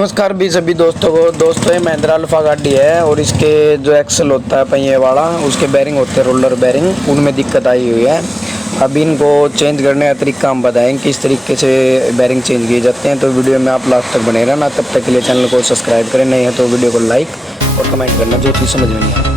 नमस्कार भी सभी दोस्तों को। दोस्तों ये महिंद्रा अल्फा गाड़ी है और इसके जो एक्सल होता है पहिए वाला उसके बैरिंग होते हैं रोलर बैरिंग, उनमें दिक्कत आई हुई है। अब इनको चेंज करने का तरीका हम बताएंगे किस तरीके से बैरिंग चेंज किए जाते हैं। तो वीडियो में आप लास्ट तक बने रहना। तब तक के लिए चैनल को सब्सक्राइब करें, नहीं है तो वीडियो को लाइक और कमेंट करना जो चीज़ समझ में नहीं आए।